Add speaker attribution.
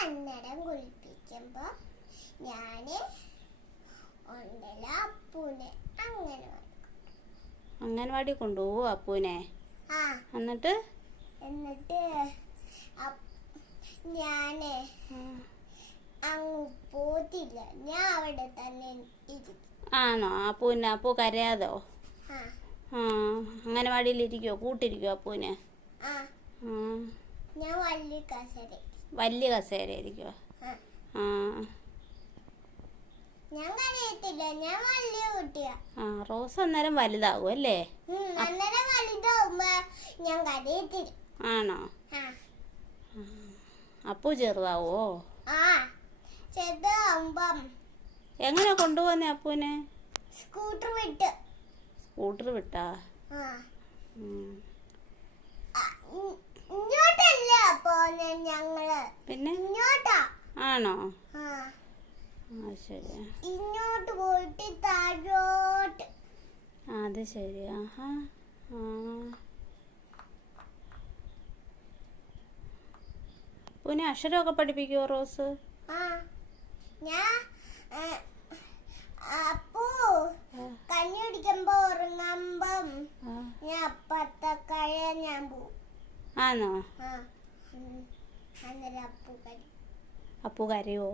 Speaker 1: അന്നേരം കുളിപ്പിക്കുമ്പോ ഞാൻ ഒണ്ടല അപ്പൂനെ അങ്ങനെ.
Speaker 2: അംഗൻവാടി കൊണ്ടുപോകും അപ്പൂനെ? എന്നിട്ട്?
Speaker 1: എന്നിട്ട്
Speaker 2: ഞാൻ
Speaker 1: അങ്ങ് പോത്തില്ല. ഞാൻ അവിടെ തന്നെ ഇരിക്കും.
Speaker 2: ആണോ? അപ്പൂനെ അപ്പൂ കരയാതോ?
Speaker 1: ആ.
Speaker 2: ആ വാടിയിലിരിക്കോ കൂട്ടിരിക്കോ അപ്പൂന്?
Speaker 1: ആ. ഞാൻ വലിയ കസേര
Speaker 2: വലിയ കസേര ഇരിക്കുവോ
Speaker 1: ആ. ഞാൻ കരയത്തില്ല. ഞാൻ വലിയ കുട്ടിയാ.
Speaker 2: ആ റോസ് അന്നേരം വലുതാകും അല്ലേ?
Speaker 1: ഉം, അന്നേരം വലുതാവുമ്പോ ഞാൻ കരയത്തില്ല.
Speaker 2: ആണോ? അപ്പു ചെറുതാവോ?
Speaker 1: ആ ചെറുതാവുമ്പം
Speaker 2: എങ്ങനെ കൊണ്ടുപോന്നെ അപ്പൂനെ
Speaker 1: സ്കൂട്ടർ വിട്ട്.
Speaker 2: സ്കൂട്ടർ വിട്ടാ?
Speaker 1: ആ
Speaker 2: ഉം.
Speaker 1: ആ, ഇ- ഇങ്ങോട്ടല്ല പോന്നെ ഞങ്ങൾ
Speaker 2: പിന്നെ
Speaker 1: ഇങ്ങോട്ടാ
Speaker 2: ആണോ? ശരി.
Speaker 1: ഇങ്ങോട്ട് പോയിട്ട് താഴോട്ട്.
Speaker 2: അത് ശരി. ആഹാ. പിന്നെ പൂനെ അക്ഷരമൊക്കെ പഠിപ്പിക്കുവോ റോസ്?
Speaker 1: ഞാൻ ഏ, അപ്പോ
Speaker 2: ആ,
Speaker 1: കഞ്ഞി കുടിക്കുമ്പോ ഉറങ്ങുമ്പം. ഞാൻ അപ്പത്തെ ഞാൻ പോവും.
Speaker 2: ആണോ.
Speaker 1: അന്നേരം അപ്പു കഴിയും
Speaker 2: അപ്പു കരയോ?